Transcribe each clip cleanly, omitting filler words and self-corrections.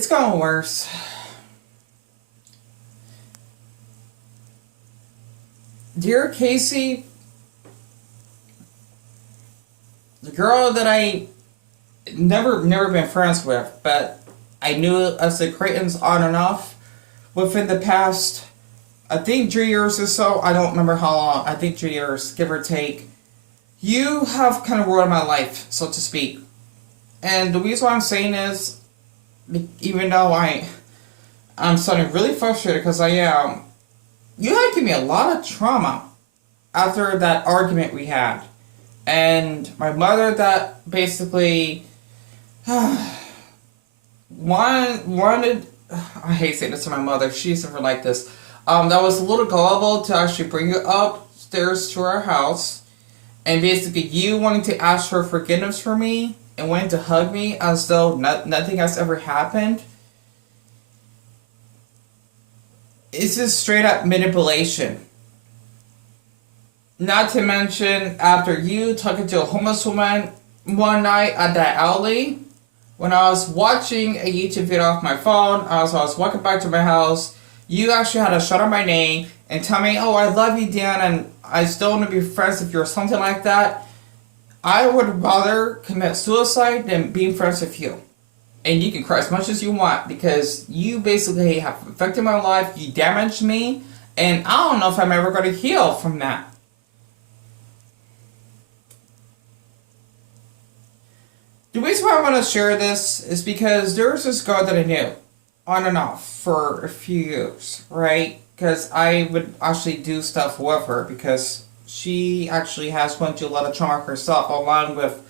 It's gotten worse. Dear Casey, the girl that I never been friends with, but I knew as the acquaintance on and off within the past, I think 3 years or so. I don't remember how long. I think 3 years, give or take. You have kind of ruined my life, so to speak. And the reason why I'm saying is, even though I'm starting really frustrated because I am, you had given me a lot of trauma after that argument we had. And my mother that basically wanted, I hate saying this to my mother, she's never like this, that was a little gullible to actually bring you upstairs to our house, and basically you wanting to ask for forgiveness for me and wanting to hug me as though nothing has ever happened. It's just straight up manipulation. Not to mention, after you talking to a homeless woman one night at that alley, when I was watching a YouTube video off my phone, as I was walking back to my house, you actually had to shout out my name and tell me, oh, I love you, Dan, and I still want to be friends with you or something like that. I would rather commit suicide than being friends with you. And you can cry as much as you want because you basically have affected my life, you damaged me, and I don't know if I'm ever going to heal from that. The reason why I want to share this is because there was this girl that I knew on and off for a few years, right? Because I would actually do stuff with her because she actually has went through a lot of trauma herself, along with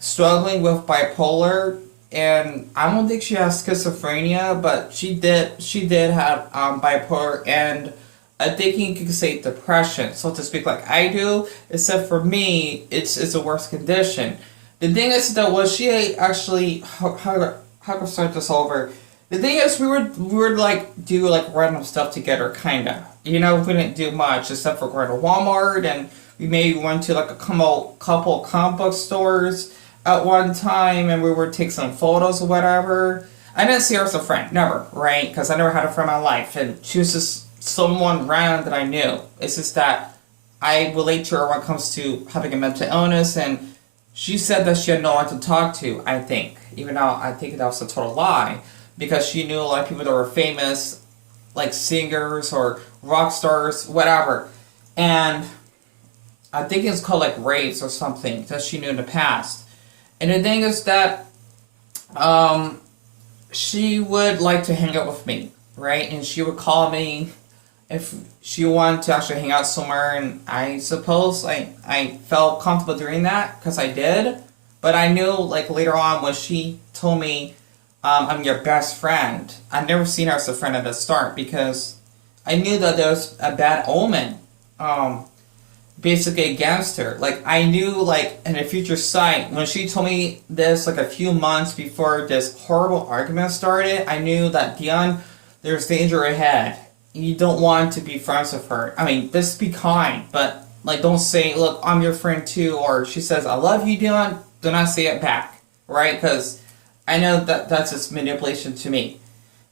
struggling with bipolar, and I don't think she has schizophrenia, but she did have bipolar, and I think you could say depression, so to speak, like I do, except for me, it's a worse condition. The thing is that was she actually how can I start this over? The thing is we would like do like random stuff together, kinda. You know, we didn't do much except for going to Walmart, and we maybe went to like a couple comic book stores at one time, and we would take some photos or whatever. I didn't see her as a friend, never, right? Because I never had a friend in my life, and she was just someone random that I knew. It's just that I relate to her when it comes to having a mental illness, and she said that she had no one to talk to, I think. Even though I think that was a total lie. Because she knew a lot of people that were famous, like singers or rock stars, whatever. And I think it's called like raves or something that she knew in the past. And the thing is that she would like to hang out with me, right? And she would call me if she wanted to actually hang out somewhere, and I suppose I felt comfortable doing that because I did, but I knew like later on when she told me I'm your best friend, I'd never seen her as a friend at the start because I knew that there was a bad omen basically against her. Like I knew like in a future sight when she told me this like a few months before this horrible argument started, I knew that Dion, there's danger ahead. You don't want to be friends with her. I mean, just be kind, but like don't say, look, I'm your friend too, or she says, I love you, Dylan, do not say it back, right? Because I know that that's just manipulation to me.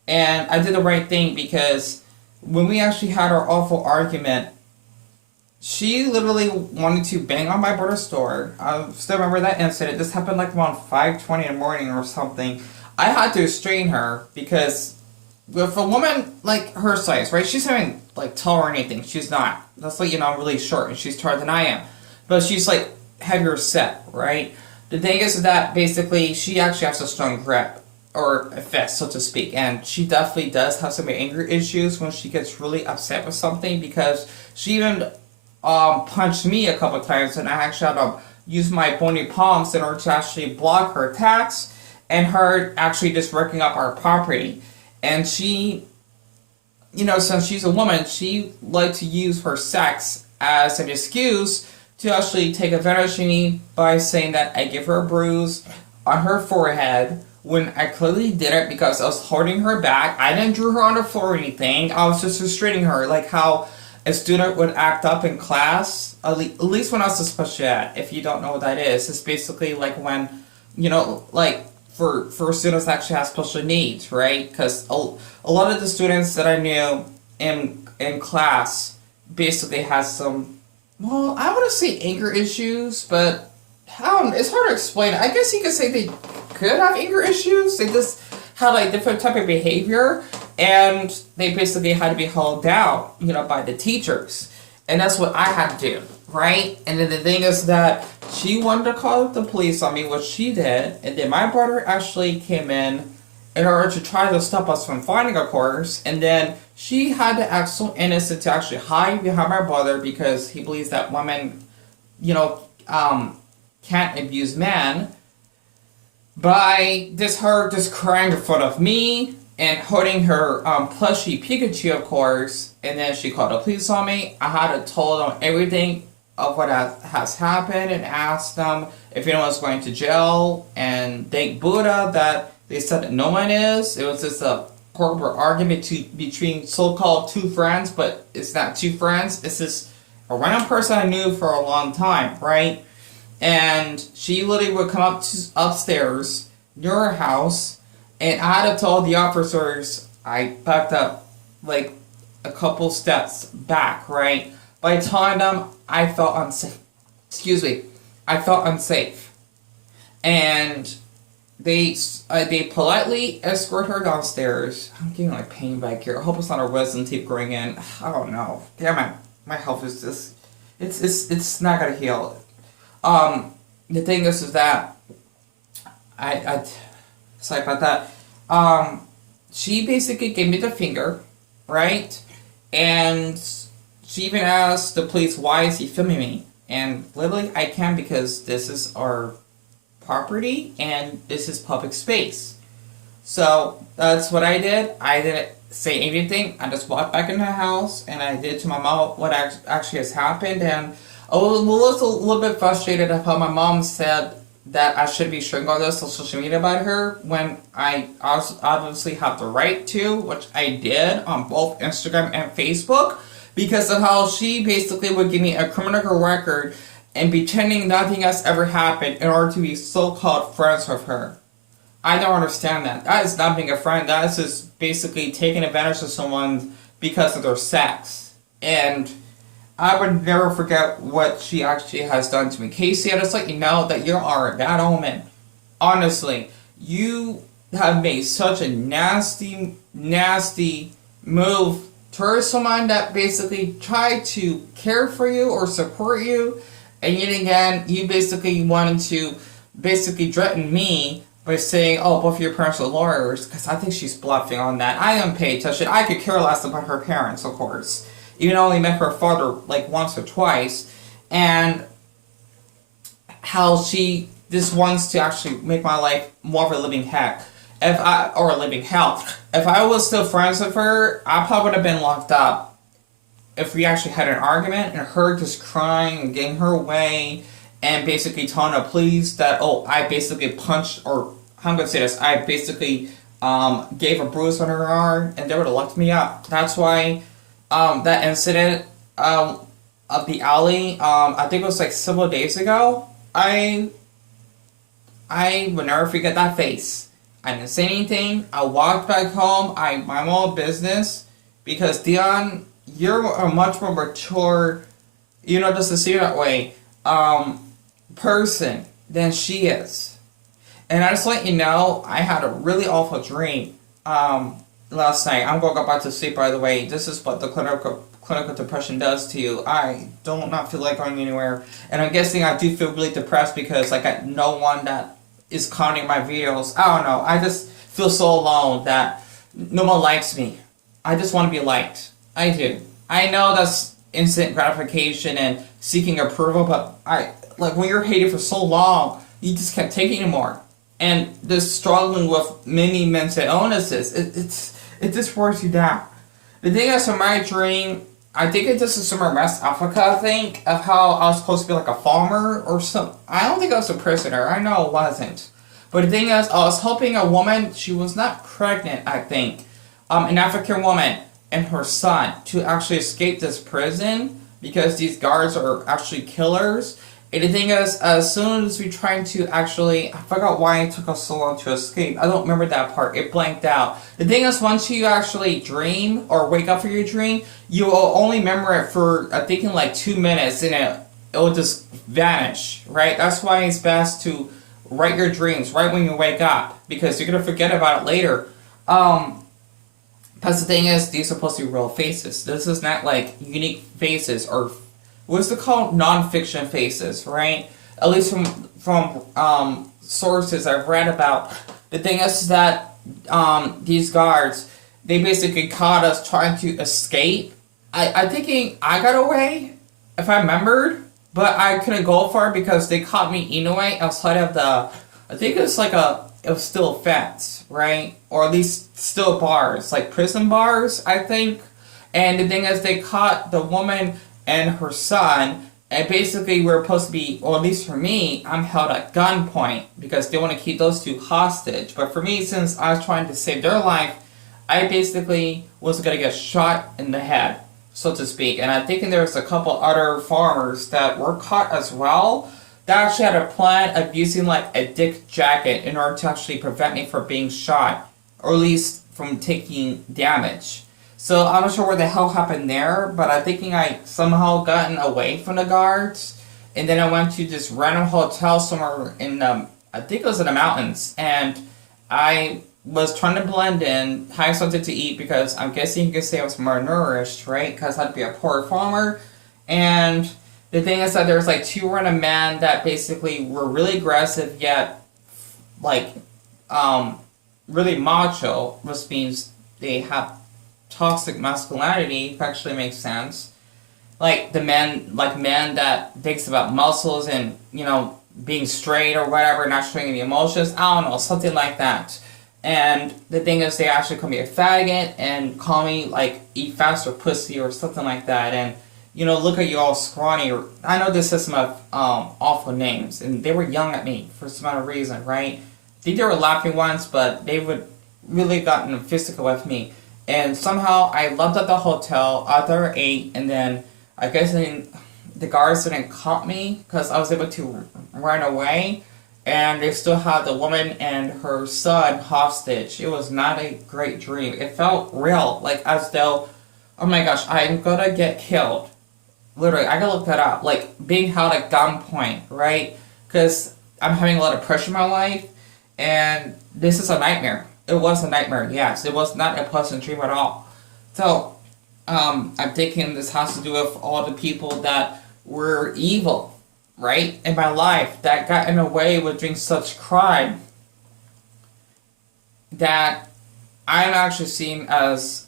And I did the right thing because when we actually had our awful argument, she literally wanted to bang on my brother's door. I still remember that incident. This happened like around 5:20 in the morning or something. I had to restrain her because with a woman like her size, right? She's not even like tall or anything. She's not. That's like, I'm really short and she's taller than I am. But she's like heavier set, right? The thing is that basically she actually has a strong grip or a fist, so to speak. And she definitely does have some anger issues when she gets really upset with something because she even punched me a couple of times, and I actually had to use my bony palms in order to actually block her attacks and her actually just wrecking up our property. And she, since she's a woman, she liked to use her sex as an excuse to actually take advantage of me by saying that I give her a bruise on her forehead when I clearly didn't because I was holding her back. I didn't drew her on the floor or anything. I was just restraining her, like how a student would act up in class, at least when I was a special ed. If you don't know what that is, it's basically like when, like for students that actually have special needs, right? Because a lot of the students that I knew in class basically has some, well, I want to say anger issues, but how it's hard to explain. I guess you could say they could have anger issues. They just had like different type of behavior, and they basically had to be held down, by the teachers, and that's what I had to do, right? And then the thing is that she wanted to call the police on me, which she did, and then my brother actually came in order to try to stop us from fighting, of course, and then she had to act so innocent to actually hide behind my brother because he believes that women, can't abuse men, by her just crying in front of me and holding her plushie Pikachu, of course, and then she called the police on me. I had to tell them everything of what has happened and asked them if anyone's going to jail, and thank Buddha that they said that no one is. It was just a horrible argument between so-called two friends, but it's not two friends. It's just a random person I knew for a long time, right? And she literally would come upstairs near her house, and I had to tell the officers I backed up like a couple steps back, right? By telling them I felt unsafe. I felt unsafe, and they politely escort her downstairs. I'm getting like pain back here. I hope it's not a wisdom teeth growing in. I don't know. Damn it, my health is just it's not gonna heal. The thing is that I sorry about that. She basically gave me the finger, right? And she even asked the police, why is he filming me? And literally, I can because this is our property and this is public space. So that's what I did. I didn't say anything. I just walked back in the house and I did to my mom what actually has happened. And I was a little bit frustrated of how my mom said that I should be sharing all this on social media about her when I obviously have the right to, which I did on both Instagram and Facebook, because of how she basically would give me a criminal record and pretending nothing has ever happened in order to be so-called friends with her. I don't understand that. That is not being a friend. That is just basically taking advantage of someone because of their sex. And I would never forget what she actually has done to me. Casey, I just let you know that you are a bad omen. Honestly, you have made such a nasty, nasty move towards someone that basically tried to care for you or support you, and yet again, you basically wanted to basically threaten me by saying, oh, both of your parents are lawyers, because I think she's bluffing on that. I don't pay attention. I could care less about her parents, of course. Even though I only met her father like once or twice, and how she just wants to actually make my life more of a living heck. If I was still friends with her, I probably would have been locked up if we actually had an argument and her just crying and getting her way and basically telling the police that, oh, I basically punched, or I'm going to say this, I basically gave a bruise on her arm, and they would have locked me up. That's why that incident of the alley, I think it was like several days ago, I will never forget that face. I didn't say anything. I walked back home. I mind my own business, because Dion, you're a much more mature, just to see it that way, person than she is. And I just let you know, I had a really awful dream last night. I'm going back to sleep, by the way. This is what the clinical depression does to you. I do not feel like going anywhere. And I'm guessing I do feel really depressed because I got no one that is commenting my videos. I don't know. I just feel so alone that no one likes me. I just want to be liked. I do. I know that's instant gratification and seeking approval, but when you're hated for so long, you just can't take it anymore. And just struggling with many mental illnesses, it just wears you down. The thing is, in my dream, I think it just is somewhere in West Africa, I think, of how I was supposed to be like a farmer or something. I don't think I was a prisoner. I know I wasn't. But the thing is, I was helping a woman. She was not pregnant, I think. An African woman and her son to actually escape this prison because these guards are actually killers. And the thing is, as soon as we tried to actually, I forgot why it took us so long to escape. I don't remember that part. It blanked out. The thing is, once you actually dream or wake up from your dream, you will only remember it for, I think, in like 2 minutes, and it will just vanish, right? That's why it's best to write your dreams right when you wake up, because you're gonna forget about it later. Plus the thing is, these are supposed to be real faces. This is not like unique faces or what's it called? Non-fiction faces, right? At least from sources I've read about. The thing is that these guards, they basically caught us trying to escape. I thinking I got away, if I remembered, but I couldn't go far because they caught me anyway outside of the. I think it was it was still a fence, right? Or at least still bars, like prison bars, I think. And the thing is, they caught the woman and her son, and basically we're supposed to be, or at least for me, I'm held at gunpoint because they want to keep those two hostage. But for me, since I was trying to save their life, I basically was gonna get shot in the head, so to speak. And I'm thinking there's a couple other farmers that were caught as well that actually had a plan of using like a dick jacket in order to actually prevent me from being shot, or at least from taking damage. So I'm not sure what the hell happened there, but I'm thinking I somehow gotten away from the guards, and then I went to this random hotel somewhere in I think it was in the mountains, and I was trying to blend in, have something to eat because I'm guessing you could say I was more nourished, right? Because I'd be a poor farmer, and the thing is that there's like two random men that basically were really aggressive yet like really macho, which means they have toxic masculinity, if actually makes sense. Like men that thinks about muscles and, being straight or whatever, not showing any emotions. I don't know, something like that. And the thing is, they actually call me a faggot and call me like eat faster pussy or something like that. And look at you all scrawny. I know this is some awful names, and they were yelling at me for some other reason, right? I think they were laughing once, but they would really gotten physical with me. And somehow I left at the hotel after 8, and then I guess the guards didn't caught me because I was able to run away, and they still had the woman and her son hostage. It was not a great dream. It felt real, like as though, oh my gosh, I'm gonna get killed. Literally, I gotta look that up. Like being held at gunpoint, right? Because I'm having a lot of pressure in my life, and this is a nightmare. It was a nightmare, yes. It was not a pleasant dream at all. So, I'm thinking this has to do with all the people that were evil, right, in my life, that got in the way with doing such crime, that I'm actually seen as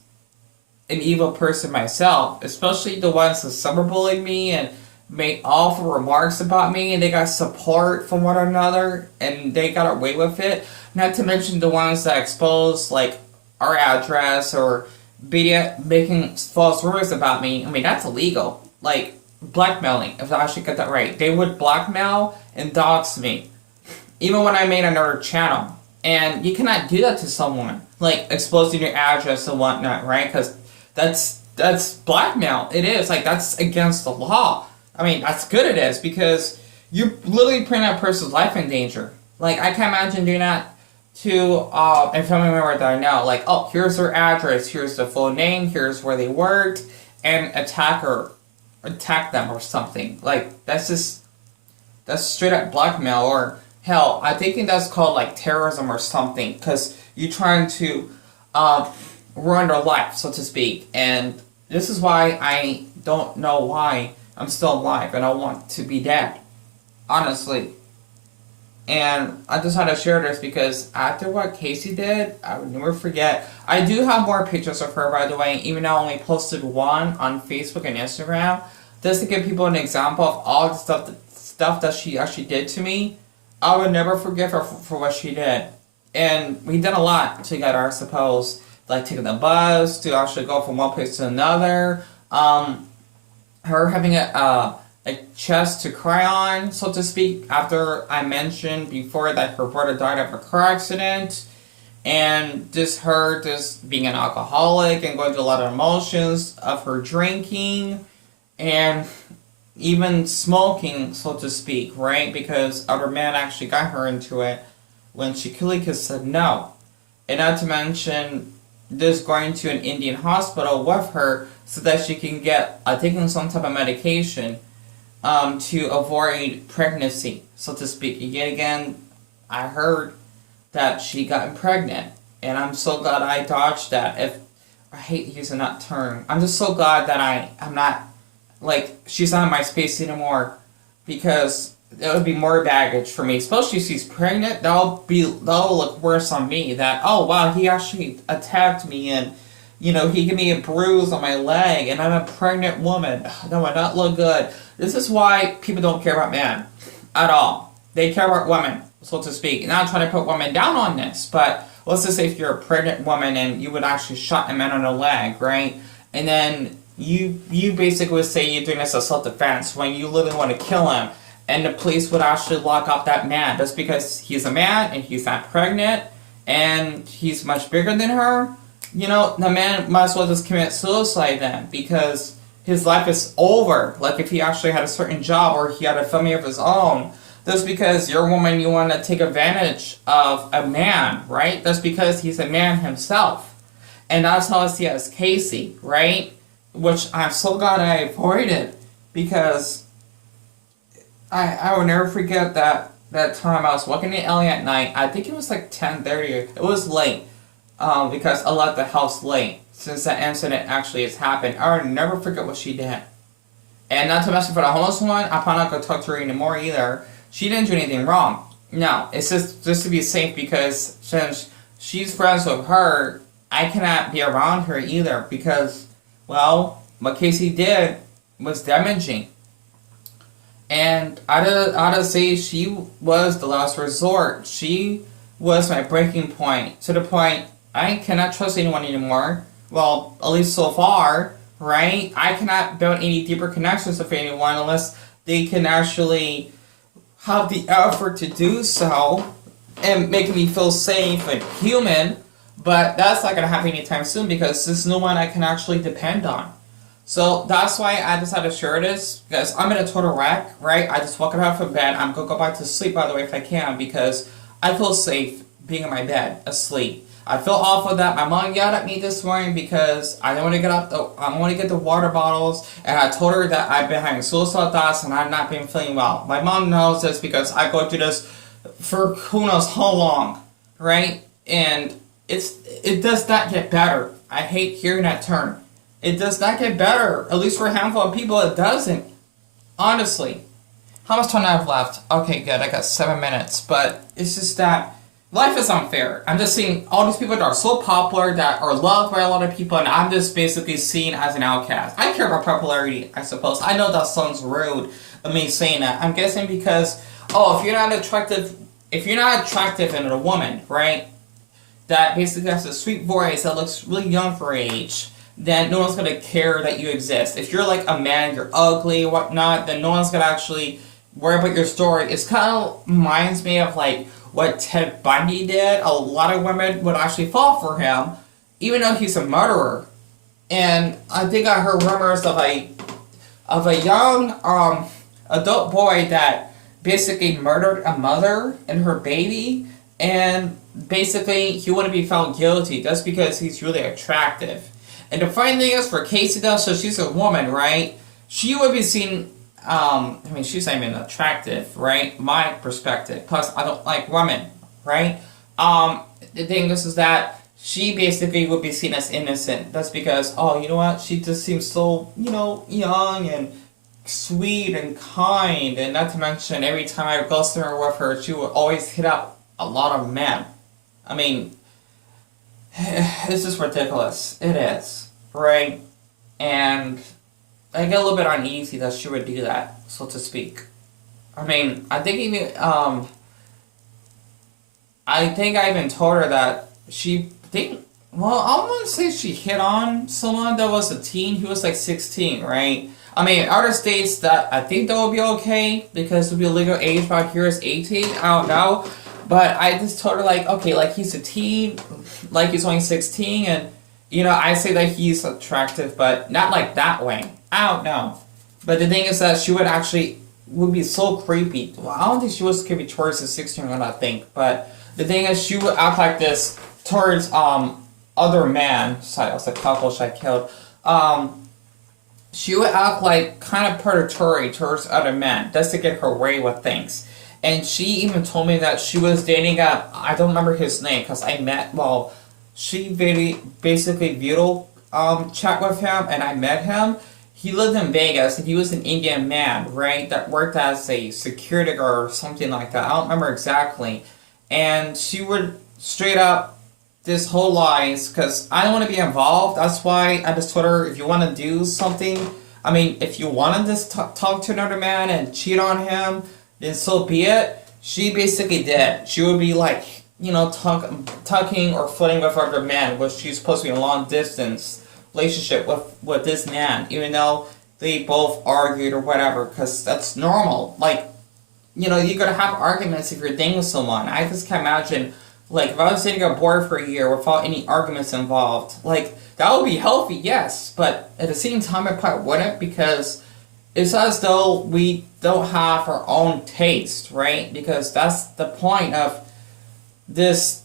an evil person myself, especially the ones that cyberbullied me and made awful remarks about me, and they got support from one another, and they got away with it. Not to mention the ones that exposed, like, our address or making false rumors about me. I mean, that's illegal. Like, blackmailing, if I actually get that right. They would blackmail and dox me, even when I made another channel. And you cannot do that to someone, like, exposing your address and whatnot, right? Because that's blackmail. It is. Like, that's against the law. I mean, that's good it is, because you're literally putting that person's life in danger. Like, I can't imagine doing that to a family member that I know. Like, oh, here's their address, here's the full name, here's where they worked, and attack them or something. Like, that's straight up blackmail, or hell, I think that's called, like, terrorism or something, because you're trying to ruin their life, so to speak. And this is why I don't know why I'm still alive and I want to be dead, honestly. And I just had to share this because after what Casey did, I would never forget. I do have more pictures of her, by the way, even though I only posted one on Facebook and Instagram, just to give people an example of all the stuff that she actually did to me. I would never forgive her for what she did. And we did a lot together, I suppose. Like taking the bus to actually go from one place to another. Her having a chest to cry on, so to speak, after I mentioned before that her brother died of a car accident. And just her just being an alcoholic and going through a lot of emotions of her drinking. And even smoking, so to speak, right? Because other men actually got her into it when she clearly said no. And not to mention, just going to an Indian hospital with her so that she can get taking some type of medication to avoid pregnancy, so to speak. Yet again, I heard that she got pregnant, and I'm so glad I dodged that. If I hate using that term, I'm just so glad that I'm not like she's not in my space anymore, because it would be more baggage for me, especially if she's pregnant. That'll look worse on me. That, oh wow, he actually attacked me, and he gave me a bruise on my leg, and I'm a pregnant woman. That would not look good. This is why people don't care about men at all. They care about women, so to speak. And I'm not trying to put women down on this, but let's just say if you're a pregnant woman and you would actually shot a man on the leg, right? And then you basically would say you're doing this as self-defense when you literally want to kill him. And the police would actually lock up that man just because he's a man and he's not pregnant and he's much bigger than her. The man might as well just commit suicide then, because his life is over. Like if he actually had a certain job or he had a family of his own. Just because you're a woman, you want to take advantage of a man, right? That's because he's a man himself. And that's how I see it as Casey, right? Which I'm so glad I avoided, because I will never forget that time I was walking in LA at night. I think it was like 10:30. It was late, because I left the house late since that incident actually has happened. I will never forget what she did. And not to mention for the homeless one, I'm probably not going to talk to her anymore either. She didn't do anything wrong. No, it's just to be safe, because since she's friends with her, I cannot be around her either, because, well, what Casey did was damaging. And I'd say she was the last resort. She was my breaking point, to the point I cannot trust anyone anymore. Well, at least so far, right? I cannot build any deeper connections with anyone unless they can actually have the effort to do so and make me feel safe and human. But that's not going to happen anytime soon, because there's no one I can actually depend on. So that's why I decided to share this, because I'm in a total wreck, right? I just woke up from bed. I'm going to go back to sleep, by the way, if I can, because I feel safe being in my bed, asleep. I feel awful that my mom yelled at me this morning because I didn't want to get up. I want to get the water bottles, and I told her that I've been having suicidal thoughts and I've not been feeling well. My mom knows this because I go through this for who knows how long, right? And it does not get better. I hate hearing that term. It does not get better. At least for a handful of people, it doesn't. Honestly. How much time do I have left? Okay, good. I got 7 minutes. But it's just that life is unfair. I'm just seeing all these people that are so popular, that are loved by a lot of people, and I'm just basically seen as an outcast. I care about popularity, I suppose. I know that sounds rude of me saying that. I'm guessing because, if you're not attractive in a woman, right, that basically has a sweet voice that looks really young for her age, then no one's going to care that you exist. If you're like a man, you're ugly, whatnot, then no one's going to actually worry about your story. It kind of reminds me of like what Ted Bundy did. A lot of women would actually fall for him, even though he's a murderer. And I think I heard rumors of a young adult boy that basically murdered a mother and her baby, and basically he wouldn't be found guilty just because he's really attractive. And the funny thing is, for Casey though, so she's a woman, right? She would be seen, she's not even attractive, right? My perspective. Plus, I don't like women, right? The thing is that she basically would be seen as innocent. That's because, you know what? She just seems so, young and sweet and kind. And not to mention, every time I go somewhere with her, she would always hit up a lot of men. I mean, it's just ridiculous. It is, right? And I get a little bit uneasy that she would do that, so to speak. I mean, I think I even told her that I want to say she hit on someone that was a teen. He was like 16, right? I mean, other states that I think that would be okay because it would be a legal age, but here is 18. I don't know. But I just told her, like, okay, like, he's a teen, like, he's only 16, and, I say that he's attractive, but not like that way. I don't know. But the thing is that she would be so creepy. Well, I don't think she was creepy towards the 16-year-old, I think. But the thing is, she would act like this towards other men. Sorry, I was a couple I killed. She would act like kind of predatory towards other men just to get her way with things. And she even told me that she was dating I don't remember his name because she basically video chat with him and I met him. He lived in Vegas and he was an Indian man, right? That worked as a security guard or something like that. I don't remember exactly. And she would straight up this whole lies because I don't want to be involved. That's why I just told her if you want to do something, I mean, if you want to just talk to another man and cheat on him, then so be it. She basically did. She would be like, talking or flirting with other men, which she's supposed to be a long distance relationship with this man, even though they both argued or whatever, because that's normal. Like, you're gonna have arguments if you're dating someone. I just can't imagine. Like, if I was dating a boy for a year without any arguments involved, like, that would be healthy, yes, but at the same time, I probably wouldn't because it's as though we don't have our own taste, right? Because that's the point of this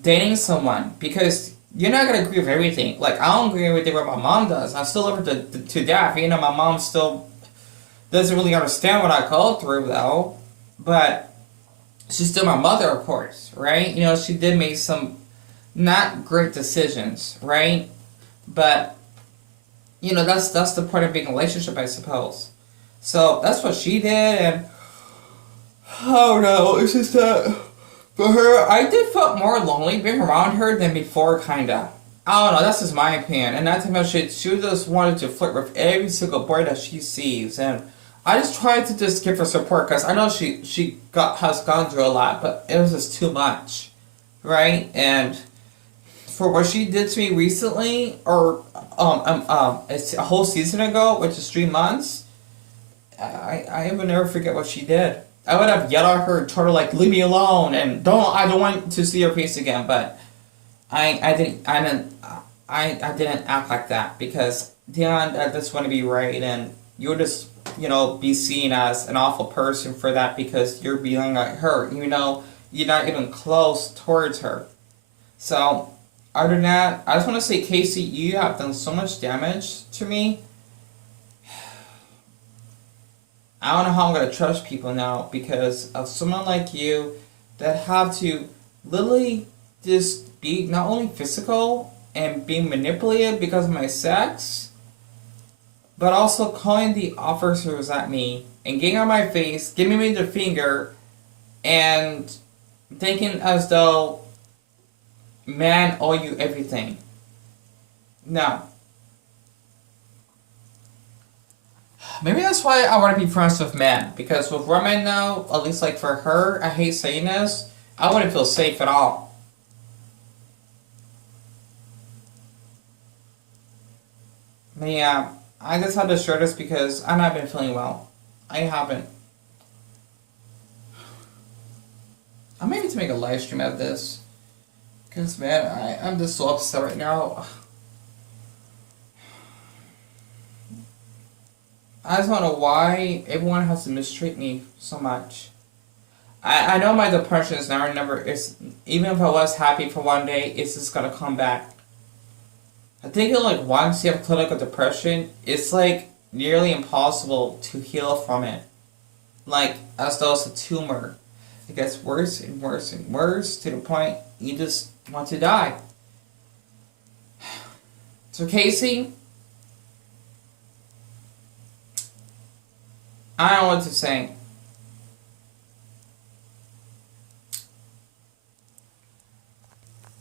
dating someone, because you're not going to agree with everything. Like, I don't agree with everything what my mom does. I still love her to death. My mom still doesn't really understand what I go through, though, but she's still my mother, of course, right? She did make some not great decisions, right? But, that's the point of being in a relationship, I suppose. So, that's what she did, and I don't know, it's just that, for her, I did feel more lonely being around her than before, kinda. I don't know, that's just my opinion, and not to mention, she just wanted to flirt with every single boy that she sees, and I just tried to just give her support because I know she has gone through a lot, but it was just too much, right? And for what she did to me recently, or it's a whole season ago, which is 3 months, I will never forget what she did. I would have yelled at her and told her like, leave me alone, and I don't want to see her face again. But I didn't act like that because Dion, I just want to be right, and you'll just be seen as an awful person for that because you're being like her, you're not even close towards her. So, other than that, I just want to say, Casey, you have done so much damage to me. I don't know how I'm going to trust people now because of someone like you that have to literally just be not only physical and being manipulated because of my sex, but also calling the officers at me and getting on my face, giving me the finger, and thinking as though men owe you everything. No. Maybe that's why I want to be friends with men, because with women now, at least like for her, I hate saying this, I wouldn't feel safe at all. But yeah, I just had to share this because I've not been feeling well. I haven't. I may need to make a live stream out of this. Because, man, I'm just so upset right now. I just don't know why everyone has to mistreat me so much. I know my depression is now even if I was happy for one day, it's just gonna come back. I think like once you have clinical depression, it's like nearly impossible to heal from it. Like, as though it's a tumor. It gets worse and worse and worse to the point you just want to die. So Casey, I don't know what to say.